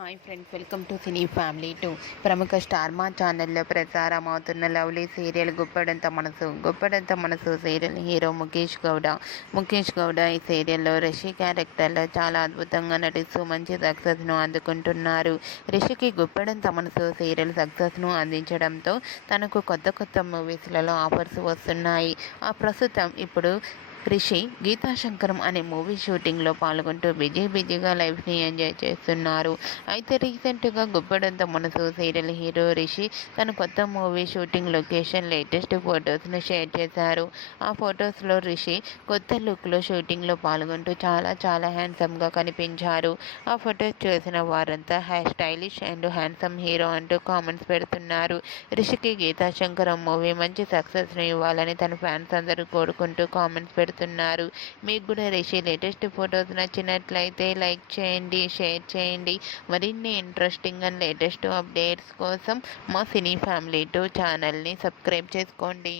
Hi friends, welcome to cine family two. ప్రముఖ star మా ఛానల్లో ప్రసారం అవుతున్న లవ్లీ సీరియల్ గుప్పడంత మనసు సీరియల్ హీరో ముఖేష్ గౌడ ఈ సీరియల్లో రిషి క్యారెక్టర్లో చాలా అద్భుతంగా నటిస్తూ మంచి సక్సెస్ను అందుకుంటున్నారు. రిషికి గుప్పడంత మనసు సీరియల్ సక్సెస్ను అందించడంతో తనకు కొత్త మూవీస్లలో ఆఫర్స్ వస్తున్నాయి. ప్రస్తుతం ఇప్పుడు రిషి గీతాశంకరం అనే మూవీ షూటింగ్లో పాల్గొంటూ బిజీగా లైఫ్ని ఎంజాయ్ చేస్తున్నారు. అయితే రీసెంట్గా గుప్పడంత మనసు సీరియల్ హీరో రిషి తన కొత్త మూవీ షూటింగ్ లొకేషన్ లేటెస్ట్ ఫొటోస్ను షేర్ చేశారు. ఆ ఫొటోస్లో రిషి కొత్త లుక్లో షూటింగ్లో పాల్గొంటూ చాలా హ్యాండ్సమ్గా కనిపించారు. ఆ ఫొటోస్ చూసిన వారంతా స్టైలిష్ అండ్ హ్యాండ్సమ్ హీరో అంటూ కామెంట్స్ పెడుతున్నారు. రిషికి గీతాశంకరం మూవీ మంచి సక్సెస్ను ఇవ్వాలని తన ఫ్యాన్స్ అందరూ కోరుకుంటూ కామెంట్స్ పెడుతున్నారు. మీకు కూడా రిషి లేటెస్ట్ ఫొటోస్ నచ్చినట్లయితే లైక్ చేయండి, షేర్ చేయండి. మరిన్ని ఇంట్రెస్టింగ్ అండ్ లేటెస్ట్ అప్డేట్స్ కోసం మా సినీ ఫ్యామిలీ 2 ఛానల్ని సబ్స్క్రైబ్ చేసుకోండి.